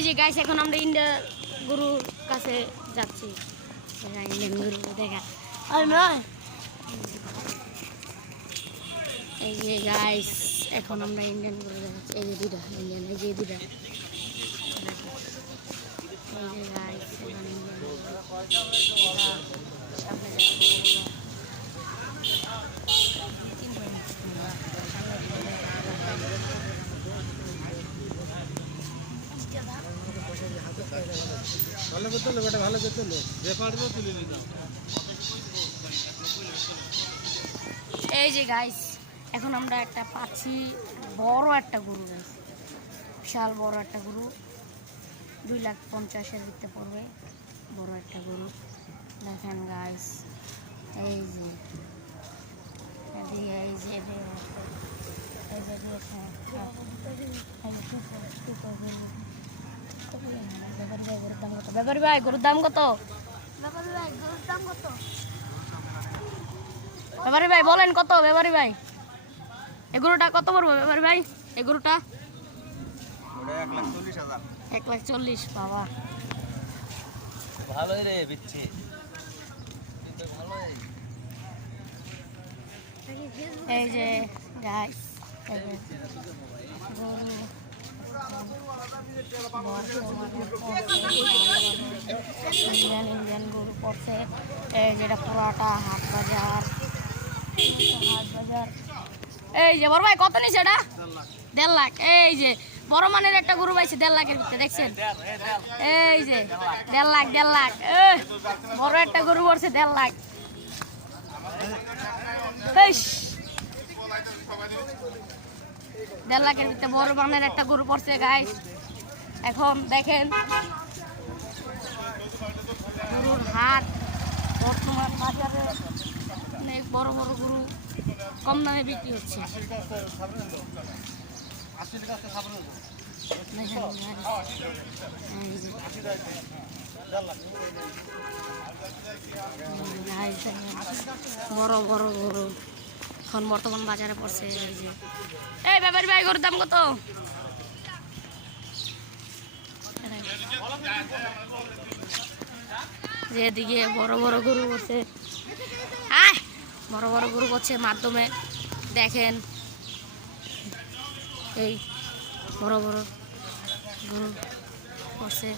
এই যে গাইস এখন আমরা ইন্ডিয়া গুরুর কাছে যাচ্ছি। ইন্ডিয়ান গুরু দেখা। আর নয় এই যে গাইস এখন আমরা ইন্ডিয়ান গুরু যাচ্ছি। এই যে দুটা ইন্ডিয়ান এই যে দুটা এই যে গাইস এখন ইন্ডিয়ান ভালো ভালো নিতাম এই যে গাইস এখন আমরা একটা পাচ্ছি বড় একটা গরু বিশাল বড় একটা গরু দুই লাখ পঞ্চাশের দিতে পড়বে বড় একটা গরু দেখেন গাইস এই যে এই যে এই যে দেখেন, এই যে টুকরো, টুকরো গরু। ব্যাপারী ভাই, গরুর দাম কত? ব্যাপারী ভাই গরুর দাম কত? ব্যাপারী ভাই গরুর দাম কত? ব্যাপারী ভাই বলেন কত ব্যাপারী ভাই এগুলোটা কত পড়ব ব্যাপারী ভাই এগুলোটা এক লাখ চল্লিশ বাবা। ভালোই রে বিচ্ছি। এই যে গাইস এই যে গরু। ইন্ডিয়ান ইন্ডিয়ান গরু পড়ছে। যেটা পুরাটা হাট বাজার। হাট এই যে বড় ভাই, কত নিছে এটা? দেড় লাখ। এই যে বড় মানের একটা গরু পাইছে দেড় লাখের ভিতরে, দেখছেন? এই যে দেড় লাখ দেড় লাখ। বড় একটা গরু পড়ছে দেড় লাখ। দেড় লাখের ভিতরে বড় মানের একটা গরু পড়ছে গাই এখন দেখেন। গরুর হাট, বর্তমান বাজারে অনেক বড় বড় গরু কম দামে বিক্রি হচ্ছে। বড় বড় গরু এখন বর্তমান বাজারে পড়ছে। এই যে এই ব্যাপারী ভাই, গরুর দাম কত? যে এদিকে বড় বড় গরু করছে। হ্যাঁ বড় বড় গরু করছে মাধ্যমে। দেখেন। এই বড় বড় গরু করছে।